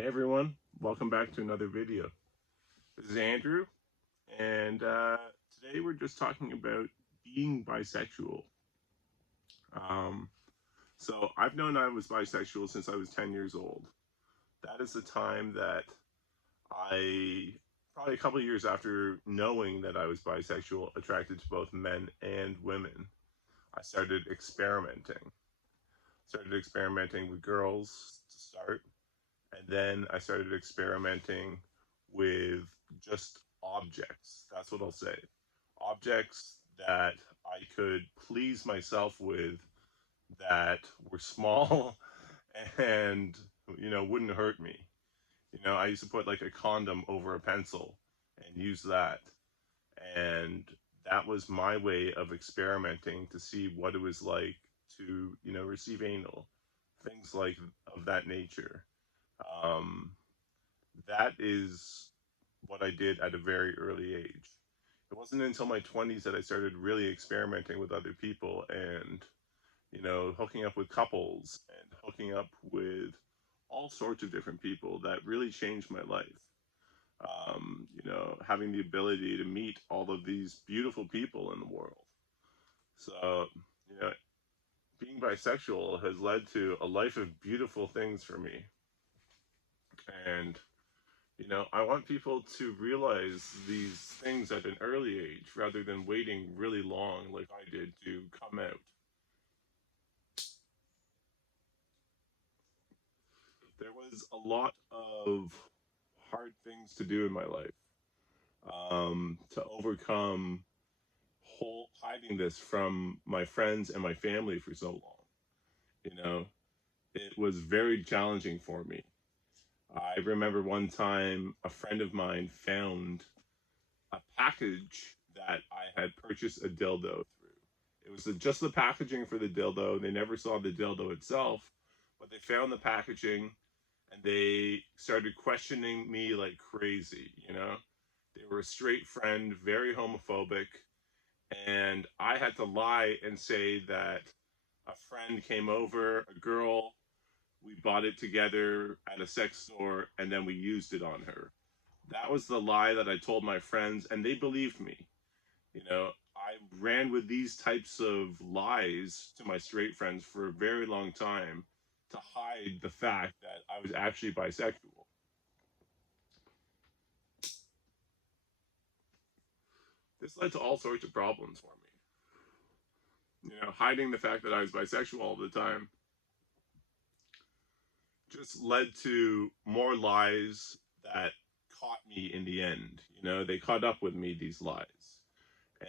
Hey everyone, welcome back to another video. This is Andrew, and today we're just talking about being bisexual. Um, so I've known I was bisexual since I was 10 years old. That is the time that probably a couple of years after knowing that I was bisexual, attracted to both men and women, I started experimenting. Started experimenting with girls to start, and then I started experimenting with just objects. That's what I'll say. Objects that I could please myself with, that were small and wouldn't hurt me. I used to put like a condom over a pencil and use that. And that was my way of experimenting to see what it was like to, receive anal, things like of that nature. Um, that is what I did at a very early age. It wasn't until my 20s that I started really experimenting with other people and, hooking up with couples and hooking up with all sorts of different people that really changed my life. Having the ability to meet all of these beautiful people in the world. So, you know, being bisexual has led to a life of beautiful things for me. And I want people to realize these things at an early age rather than waiting really long like I did to come out. There was a lot of hard things to do in my life to overcome hiding this from my friends and my family for so long. You know, it was very challenging for me. I remember one time a friend of mine found a package that I had purchased a dildo through. It was just the packaging for the dildo. They never saw the dildo itself, but they found the packaging and they started questioning me like crazy. They were a straight friend, very homophobic, and I had to lie and say that a friend came over, a girl, we bought it together at a sex store, and then we used it on her. That was the lie that I told my friends, and they believed me. I ran with these types of lies to my straight friends for a very long time to hide the fact that I was actually bisexual. This led to all sorts of problems for me. Hiding the fact that I was bisexual all the time just led to more lies that caught me in the end. They caught up with me, these lies.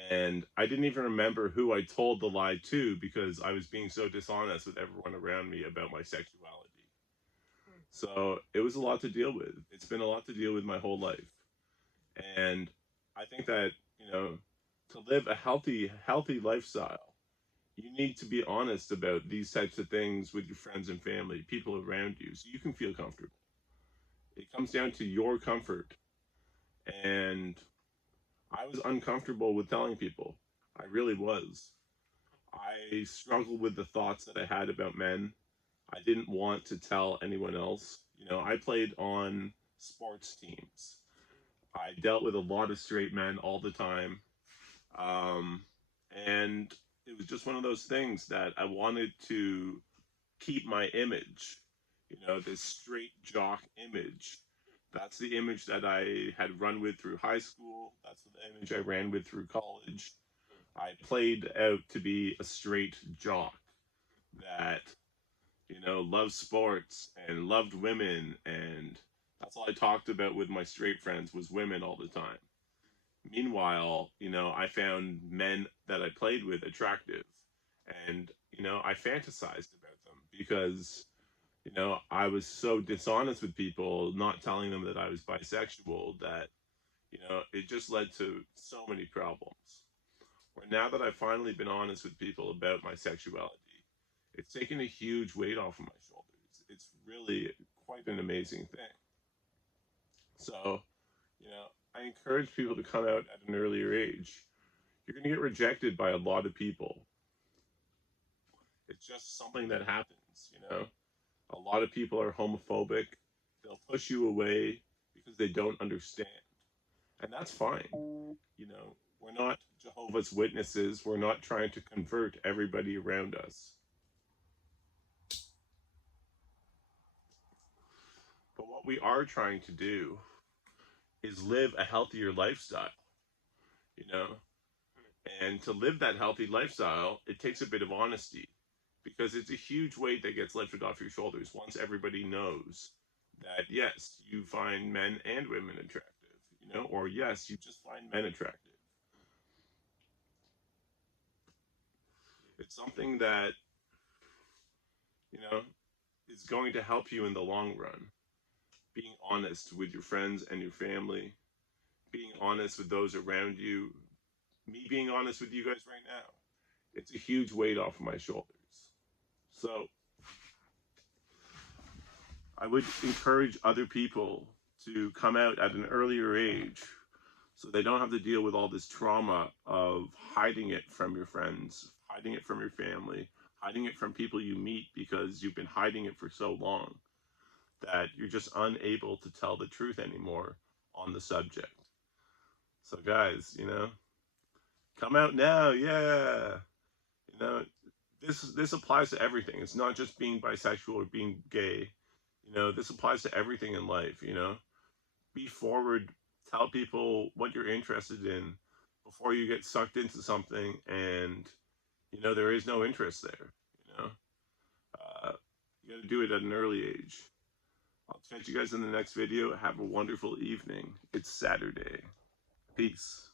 And I didn't even remember who I told the lie to because I was being so dishonest with everyone around me about my sexuality. So it was a lot to deal with. It's been a lot to deal with my whole life. And I think that, to live a healthy lifestyle, you need to be honest about these types of things with your friends and family, people around you, so you can feel comfortable. It comes down to your comfort. And I was uncomfortable with telling people. I really was. I struggled with the thoughts that I had about men. I didn't want to tell anyone else. I played on sports teams. I dealt with a lot of straight men all the time. Um, and it was just one of those things that I wanted to keep my image, this straight jock image. That's the image that I had run with through high school. That's the image I ran with through college. I played out to be a straight jock that, loved sports and loved women. And that's all I talked about with my straight friends was women all the time. Meanwhile, I found men that I played with attractive. And, I fantasized about them because, I was so dishonest with people, not telling them that I was bisexual, that, it just led to so many problems. Where now that I've finally been honest with people about my sexuality, it's taken a huge weight off of my shoulders. It's really quite an amazing thing. So, I encourage people to come out at an earlier age. You're going to get rejected by a lot of people. It's just something that happens. A lot of people are homophobic. they'll push you away because they don't understand. And that's fine. You know, we're not Jehovah's Witnesses. We're not trying to convert everybody around us. But what we are trying to do is live a healthier lifestyle, you know? And to live that healthy lifestyle, it takes a bit of honesty because it's a huge weight that gets lifted off your shoulders once everybody knows that, yes, you find men and women attractive, you know, or yes, you just find men attractive. It's something that, you know, is going to help you in the long run. Being honest with your friends and your family, being honest with those around you, me being honest with you guys right now. It's a huge weight off of my shoulders. So I would encourage other people to come out at an earlier age so they don't have to deal with all this trauma of hiding it from your friends, hiding it from your family, hiding it from people you meet because you've been hiding it for so long that you're just unable to tell the truth anymore on the subject. So guys, you know, come out now, yeah. You know, this applies to everything. It's not just being bisexual or being gay. You know, this applies to everything in life, you know. Be forward, tell people what you're interested in before you get sucked into something and you know there is no interest there, you know. You got to do it at an early age. I'll catch you guys in the next video. Have a wonderful evening. It's Saturday. Peace.